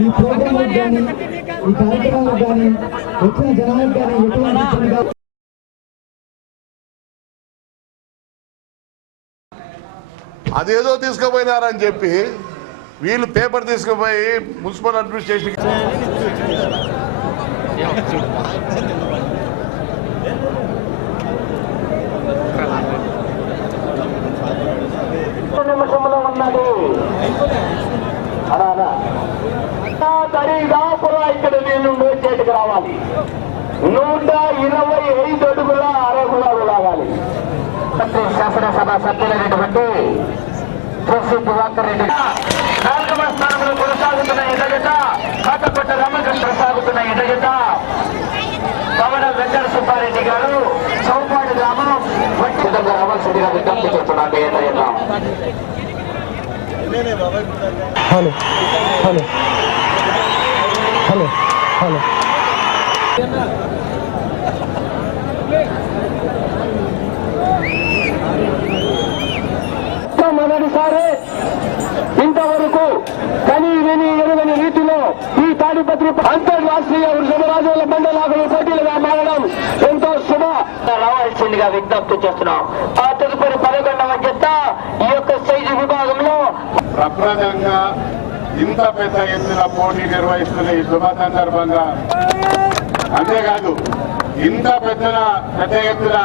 ఈ ప్రోగ్రాంలకు కానీ ఈ కార్యక్రమాలకు కానీ వచ్చిన జనాలకు కానీ ఎటువంటి అదేదో తీసుకుపోయినారని చెప్పి వీళ్ళు పేపర్ తీసుకుపోయి మున్సిపల్ అడ్మినిస్ట్రేషన్ నిమిషంలో ఉన్నది దరిదాపులా ఇక్కడ నేను చేతికి రావాలి. 125 అడుగుల అరగులాలు లాగాలి. శాసనసభ సభ్యులైనటువంటి దివాకర్ రెడ్డి 4వ స్థానంలో కొనసాగుతున్న ఎదగట కాకపట్ట రామకృష్ణ సాగుతున్న ఎదగట పవన వెంకట సుబ్బారెడ్డి గారు చౌపాడు గ్రామం విధంగా రావాల్సిందిగా విజ్ఞప్తి చేస్తున్నాను. ఎదగట హలో హలో హలో హలో మొదటిసారి ఇంతవరకు కని విని ఎరుగని రీతిలో ఈ తాడిపత్రి అంతర్రాష్ట్రీయ వృషభరాజుల మండలాగులు పోటీలుగా మారడం ఎంతో శుభ రావాల్సిందిగా విజ్ఞప్తి చేస్తున్నాం. ఆ తదుపరి 11వ జత ఈ యొక్క సైజు విభాగంలో ప్రప్రదంగా ఇంత పెద్ద ఎత్తున పోటీ నిర్వహిస్తున్న ఈ శుభ సందర్భంగా అంతేకాదు ఇంత పెద్ద ఎత్తున